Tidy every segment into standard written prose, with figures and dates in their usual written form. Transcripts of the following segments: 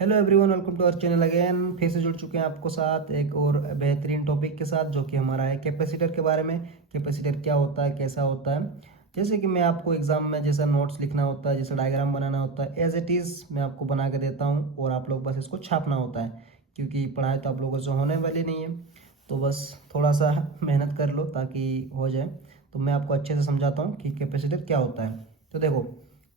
Hello everyone, welcome to our channel again. फिर से जुड़ चुके हैं आपको साथ एक और बेहतरीन टॉपिक के साथ, जो कि हमारा है कैपेसिटर के बारे में। कैपेसिटर क्या होता है, कैसा होता है। जैसे कि मैं आपको एग्जाम में जैसा नोट्स लिखना होता है, जैसा डायग्राम बनाना होता है, एज इट इज़ मैं आपको बना के देता हूँ और आप लोग बस इसको छापना होता है, क्योंकि पढ़ाई तो आप लोगों से होने वाली नहीं है। तो बस थोड़ा सा मेहनत कर लो ताकि हो जाए। तो मैं आपको अच्छे से समझाता हूँ कि कैपेसिटर क्या होता है। तो देखो,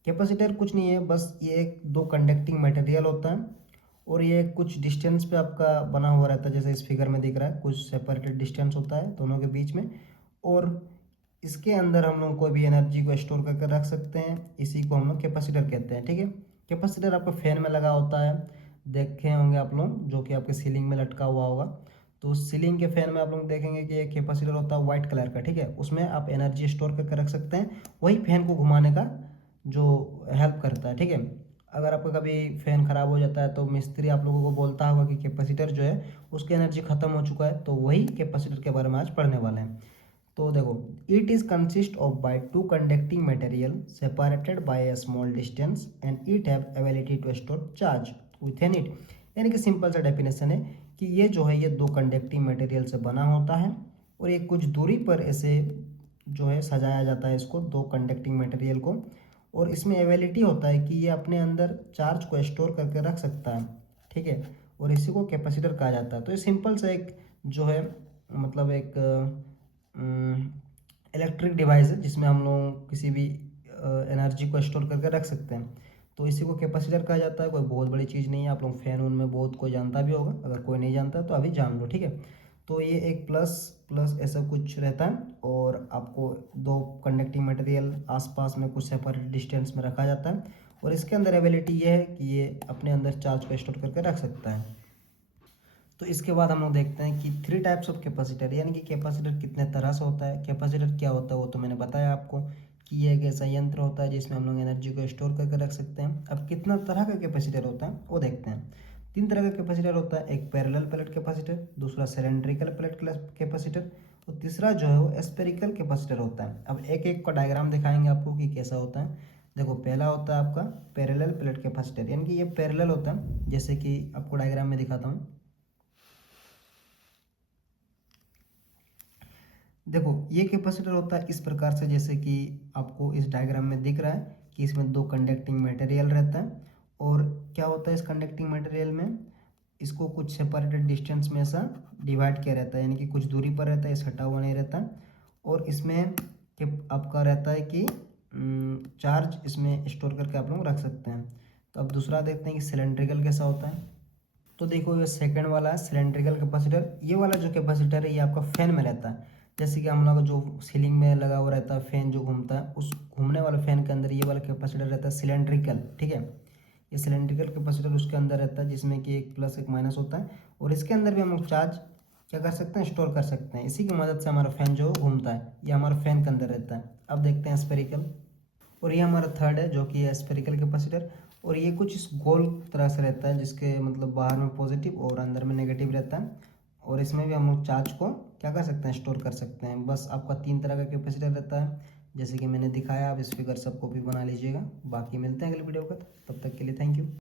कैपेसिटर कुछ नहीं है, बस ये एक दो कंडक्टिंग मटेरियल होता है और ये कुछ डिस्टेंस पे आपका बना हुआ रहता है। जैसे इस फिगर में दिख रहा है, कुछ सेपरेटेड डिस्टेंस होता है दोनों के बीच में, और इसके अंदर हम लोग कोई भी एनर्जी को स्टोर करके रख सकते हैं। इसी को हम लोग कैपेसिटर कहते हैं। ठीक है, कैपेसिटर आपको फैन में लगा होता है, देखे होंगे आप लोग, जो कि आपके सीलिंग में लटका हुआ होगा। तो सीलिंग के फैन में आप लोग देखेंगे कि एक कैपेसिटर होता है व्हाइट कलर का। ठीक है, उसमें आप एनर्जी स्टोर करके रख सकते हैं, वही फैन को घुमाने का जो हेल्प करता है। ठीक है, अगर आपका कभी फैन ख़राब हो जाता है तो मिस्त्री आप लोगों को बोलता होगा कि कैपेसिटर जो है उसकी एनर्जी ख़त्म हो चुका है, तो वही कैपेसिटर के बारे में आज पढ़ने वाले हैं। तो देखो, it is consist of by two conducting material separated by a small distance and it have ability to store charge with in it. यानी कि सिंपल सा डेफिनेशन है कि ये जो है, ये दो कंडक्टिंग मटेरियल से बना होता है और ये कुछ दूरी पर ऐसे जो है सजाया जाता है इसको, दो कंडक्टिंग मटेरियल को। और इसमें एबिलिटी होता है कि ये अपने अंदर चार्ज को स्टोर करके रख सकता है। ठीक है, और इसी को कैपेसिटर कहा जाता है। तो ये सिंपल सा एक जो है, मतलब एक इलेक्ट्रिक डिवाइस है जिसमें हम लोग किसी भी एनर्जी को स्टोर करके रख सकते हैं। तो इसी को कैपेसिटर कहा जाता है। कोई बहुत बड़ी चीज़ नहीं है, आप लोग फैन उन में बहुत कोई जानता भी होगा, अगर कोई नहीं जानता तो अभी जान लो। ठीक है, तो ये एक प्लस प्लस ऐसा कुछ रहता है और आपको दो कंडक्टिंग मटेरियल आसपास में कुछ सेपरेट डिस्टेंस में रखा जाता है और इसके अंदर एबिलिटी ये है कि ये अपने अंदर चार्ज को स्टोर करके रख सकता है। तो इसके बाद हम लोग देखते हैं कि थ्री टाइप्स ऑफ कैपेसिटर, यानी कि कैपेसिटर कितने तरह से होता है। कैपेसिटर क्या होता है वो तो मैंने बताया आपको कि ये एक ऐसा यंत्र होता है जिसमें हम लोग एनर्जी को स्टोर करके रख सकते हैं। अब कितना तरह का कैपेसिटर होता है वो देखते हैं। तीन तरह का कैपेसिटर होता है, एक पैरेलल प्लेट कैपेसिटर, दूसरा सिलेंड्रिकल प्लेट कैपेसिटर और तीसरा जो है वो स्फेरिकल कैपेसिटर होता है। अब एक एक का डायग्राम दिखाएंगे आपको कि कैसा होता है। देखो, पहला होता है आपका पैरेलल प्लेट कैपेसिटर, यानी कि ये पैरेलल होता है, जैसे कि आपको डायग्राम में दिखाता हूँ। देखो, ये कैपेसिटर होता है इस प्रकार से, जैसे कि आपको इस डायग्राम में दिख रहा है कि इसमें दो कंडक्टिंग मटेरियल रहता है और क्या होता है इस कंडक्टिंग मटेरियल में, इसको कुछ सेपरेटेड डिस्टेंस में ऐसा डिवाइड किया रहता है, यानी कि कुछ दूरी पर रहता है, इस हटा हुआ नहीं रहता। और इसमें कि आपका रहता है कि चार्ज इसमें स्टोर करके आप लोग रख सकते हैं। तो अब दूसरा देखते हैं कि सिलेंड्रिकल कैसा होता है। तो देखो, ये सेकंड वाला है सिलेंड्रिकल कैपेसिटर। ये वाला जो कैपेसिटर है ये आपका फैन में रहता है। जैसे कि हम लोग जो सीलिंग में लगा हुआ रहता है फैन जो घूमता है, उस घूमने वाले फैन के अंदर ये वाला कैपेसिटर रहता है सिलेंड्रिकल। ठीक है, ये सिलेंड्रिकल कैपेसिटर उसके अंदर रहता है जिसमें कि एक प्लस एक माइनस होता है और इसके अंदर भी हम लोग चार्ज क्या कर सकते हैं, स्टोर कर सकते हैं। इसी की मदद से हमारा फैन जो घूमता है, ये हमारा फैन के अंदर रहता है। अब देखते हैं स्पेरिकल, और ये हमारा थर्ड है जो कि है स्फेरिकल कैपेसिटर। और ये कुछ इस गोल तरह से रहता है, जिसके मतलब बाहर में पॉजिटिव और अंदर में नेगेटिव रहता है और इसमें भी हम लोग चार्ज को क्या कर सकते हैं, स्टोर कर सकते हैं। बस आपका तीन तरह का कैपेसिटर रहता है, जैसे कि मैंने दिखाया। आप इस फिगर सबको भी बना लीजिएगा। बाकी मिलते हैं अगले वीडियो का, तब तक के लिए थैंक यू।